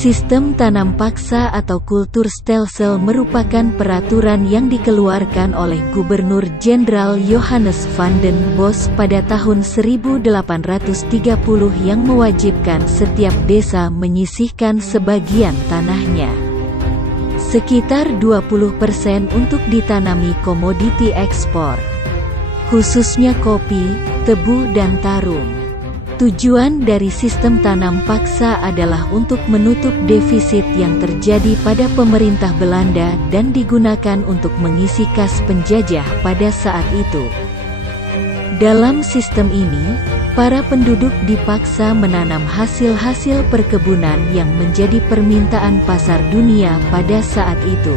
Sistem tanam paksa atau kultur stelsel merupakan peraturan yang dikeluarkan oleh Gubernur Jenderal Johannes van den Bos pada tahun 1830 yang mewajibkan setiap desa menyisihkan sebagian tanahnya, sekitar 20% untuk ditanami komoditi ekspor, khususnya kopi, tebu dan tarum. Tujuan dari sistem tanam paksa adalah untuk menutup defisit yang terjadi pada pemerintah Belanda dan digunakan untuk mengisi kas penjajah pada saat itu. Dalam sistem ini, para penduduk dipaksa menanam hasil-hasil perkebunan yang menjadi permintaan pasar dunia pada saat itu.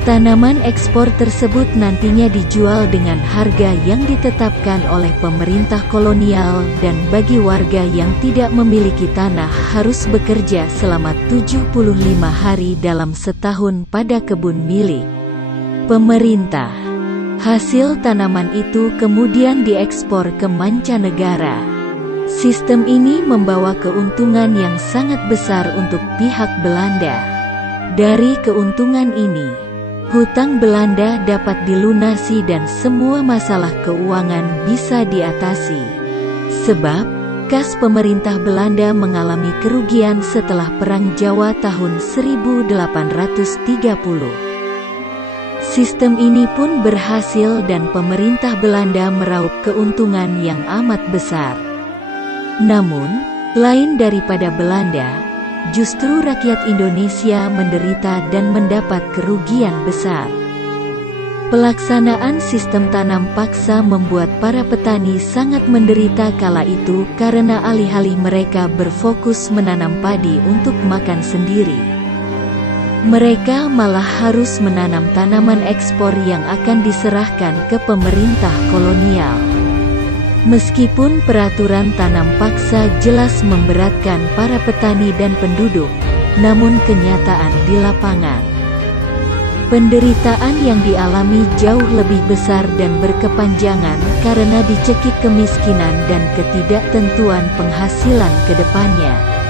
Tanaman ekspor tersebut nantinya dijual dengan harga yang ditetapkan oleh pemerintah kolonial dan bagi warga yang tidak memiliki tanah harus bekerja selama 75 hari dalam setahun pada kebun milik pemerintah. Hasil tanaman itu kemudian diekspor ke mancanegara. Sistem ini membawa keuntungan yang sangat besar untuk pihak Belanda. Dari keuntungan ini, hutang Belanda dapat dilunasi dan semua masalah keuangan bisa diatasi. Sebab, kas pemerintah Belanda mengalami kerugian setelah Perang Jawa tahun 1830. Sistem ini pun berhasil dan pemerintah Belanda meraup keuntungan yang amat besar. Namun, lain daripada Belanda, justru rakyat Indonesia menderita dan mendapat kerugian besar. Pelaksanaan sistem tanam paksa membuat para petani sangat menderita kala itu karena alih-alih mereka berfokus menanam padi untuk makan sendiri, mereka malah harus menanam tanaman ekspor yang akan diserahkan ke pemerintah kolonial. Meskipun peraturan tanam paksa jelas memberatkan para petani dan penduduk, namun kenyataan di lapangan, penderitaan yang dialami jauh lebih besar dan berkepanjangan karena dicekik kemiskinan dan ketidaktentuan penghasilan ke depannya.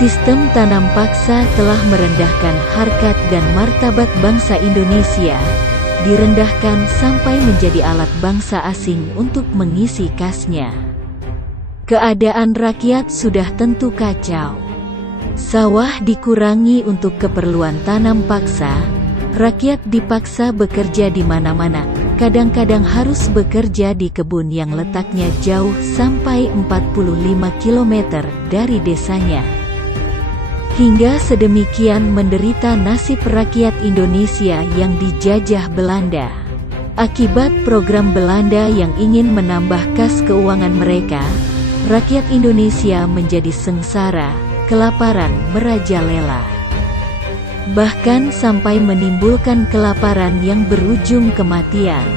Sistem tanam paksa telah merendahkan harkat dan martabat bangsa Indonesia, direndahkan sampai menjadi alat bangsa asing untuk mengisi kasnya. Keadaan rakyat sudah tentu kacau. Sawah dikurangi untuk keperluan tanam paksa, rakyat dipaksa bekerja di mana-mana, kadang-kadang harus bekerja di kebun yang letaknya jauh sampai 45 km dari desanya. Hingga sedemikian menderita nasib rakyat Indonesia yang dijajah Belanda. Akibat program Belanda yang ingin menambah kas keuangan mereka, rakyat Indonesia menjadi sengsara, kelaparan merajalela. Bahkan sampai menimbulkan kelaparan yang berujung kematian.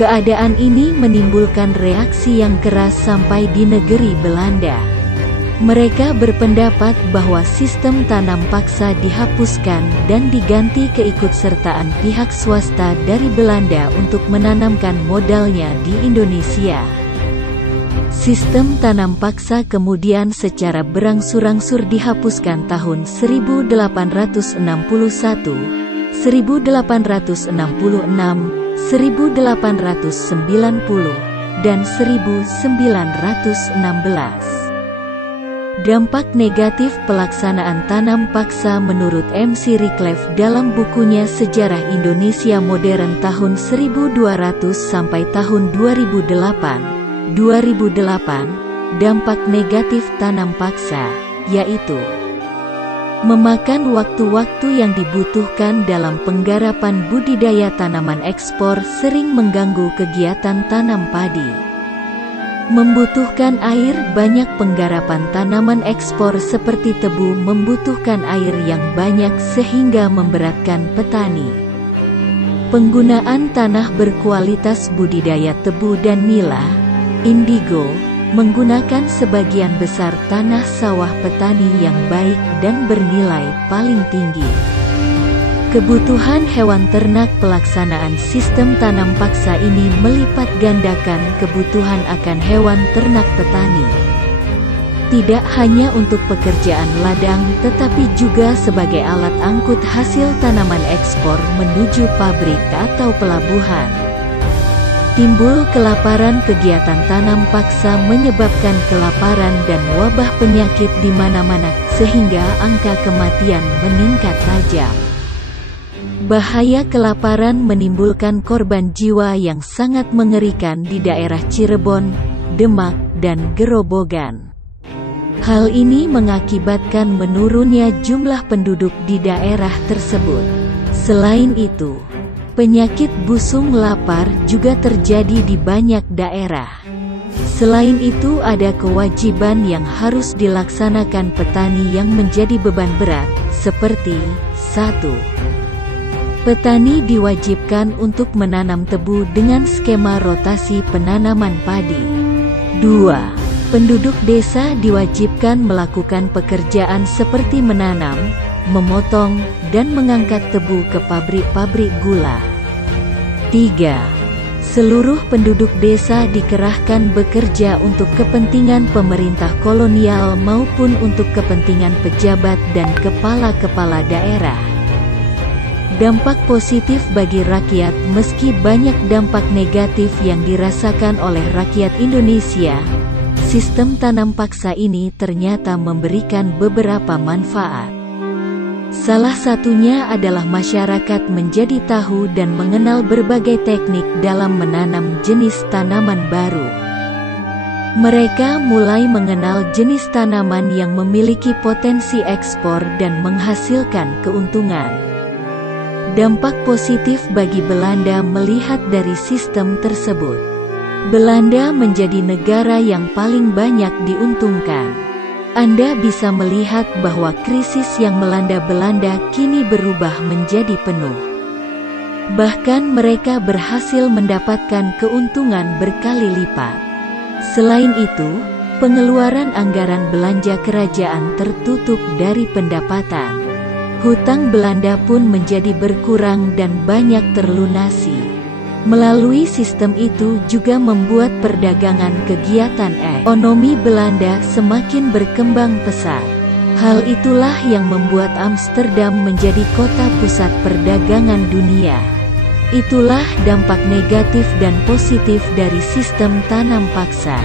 Keadaan ini menimbulkan reaksi yang keras sampai di negeri Belanda. Mereka berpendapat bahwa sistem tanam paksa dihapuskan dan diganti keikutsertaan pihak swasta dari Belanda untuk menanamkan modalnya di Indonesia. Sistem tanam paksa kemudian secara berangsur-angsur dihapuskan tahun 1861, 1866, 1890, dan 1916. Dampak negatif pelaksanaan tanam paksa menurut M.C. Ricklefs dalam bukunya Sejarah Indonesia Modern tahun 1200 sampai tahun 2008, dampak negatif tanam paksa, yaitu memakan waktu-waktu yang dibutuhkan dalam penggarapan budidaya tanaman ekspor sering mengganggu kegiatan tanam padi. Membutuhkan air banyak penggarapan tanaman ekspor seperti tebu membutuhkan air yang banyak sehingga memberatkan petani. Penggunaan tanah berkualitas budidaya tebu dan nila, indigo, menggunakan sebagian besar tanah sawah petani yang baik dan bernilai paling tinggi. Kebutuhan hewan ternak. Pelaksanaan sistem tanam paksa ini melipat gandakan kebutuhan akan hewan ternak petani. Tidak hanya untuk pekerjaan ladang tetapi juga sebagai alat angkut hasil tanaman ekspor menuju pabrik atau pelabuhan. Timbul kelaparan. Kegiatan tanam paksa menyebabkan kelaparan dan wabah penyakit di mana-mana, sehingga angka kematian meningkat tajam. Bahaya kelaparan menimbulkan korban jiwa yang sangat mengerikan di daerah Cirebon, Demak, dan Gerobogan. Hal ini mengakibatkan menurunnya jumlah penduduk di daerah tersebut. Selain itu, penyakit busung lapar juga terjadi di banyak daerah. Selain itu, ada kewajiban yang harus dilaksanakan petani yang menjadi beban berat, seperti 1. Petani diwajibkan untuk menanam tebu dengan skema rotasi penanaman padi. 2. Penduduk desa diwajibkan melakukan pekerjaan seperti menanam, memotong, dan mengangkat tebu ke pabrik-pabrik gula. 3. Seluruh penduduk desa dikerahkan bekerja untuk kepentingan pemerintah kolonial maupun untuk kepentingan pejabat dan kepala-kepala daerah. Dampak positif bagi rakyat. Meski banyak dampak negatif yang dirasakan oleh rakyat Indonesia, sistem tanam paksa ini ternyata memberikan beberapa manfaat. Salah satunya adalah masyarakat menjadi tahu dan mengenal berbagai teknik dalam menanam jenis tanaman baru. Mereka mulai mengenal jenis tanaman yang memiliki potensi ekspor dan menghasilkan keuntungan. Dampak positif bagi Belanda melihat dari sistem tersebut. Belanda menjadi negara yang paling banyak diuntungkan. Anda bisa melihat bahwa krisis yang melanda Belanda kini berubah menjadi penuh. Bahkan mereka berhasil mendapatkan keuntungan berkali lipat. Selain itu, pengeluaran anggaran belanja kerajaan tertutup dari pendapatan. Hutang Belanda pun menjadi berkurang dan banyak terlunasi. Melalui sistem itu juga membuat perdagangan kegiatan ekonomi Belanda semakin berkembang pesat. Hal itulah yang membuat Amsterdam menjadi kota pusat perdagangan dunia. Itulah dampak negatif dan positif dari sistem tanam paksa.